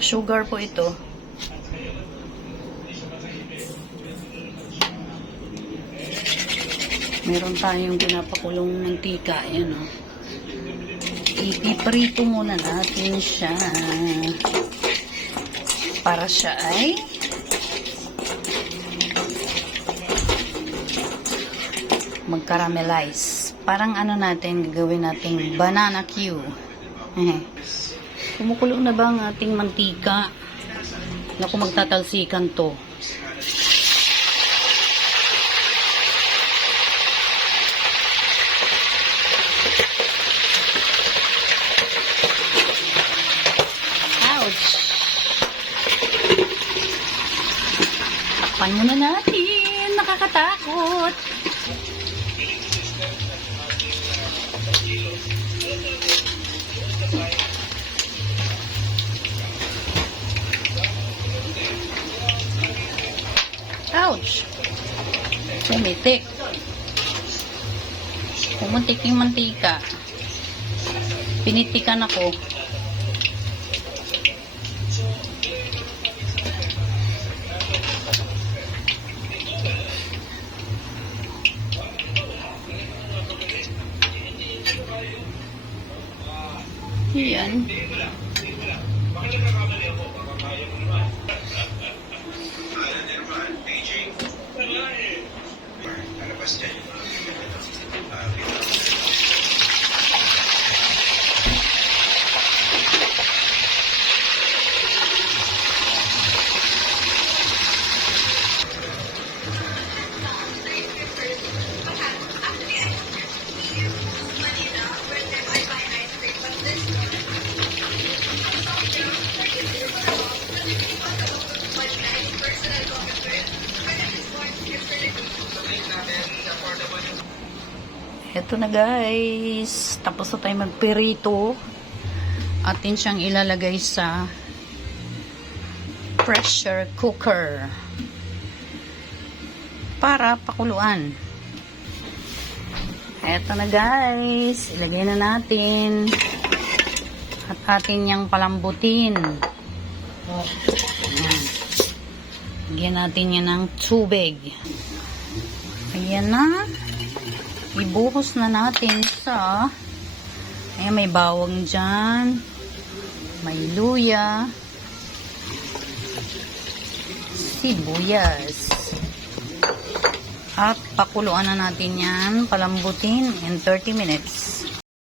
Sugar po ito. Meron tayong pinapakulong mantika. Ayan o. Ipiprito muna natin siya. Para siya ay mag-caramelize. Parang ano natin, gagawin nating banana Q. Kumukulo na ba ang ating mantika? Naku, magtatalsikan to. Ouch! Takpan muna natin. Nakakatakot. Ouch! Pumitik. Pumuntik yung mantika. Pinitikan ako. Yan. Ito na guys, tapos na tayo magperito. Atin siyang ilalagay sa pressure cooker para pakuluan. Ito na guys, ilagay na natin at atin niyang palambutin. Lagyan natin yan ng tubig. Ayan na. Ibuhos na natin sa, ayan, may bawang dyan, may luya, sibuyas, at pakuluan na natin yan, palambutin in 30 minutes.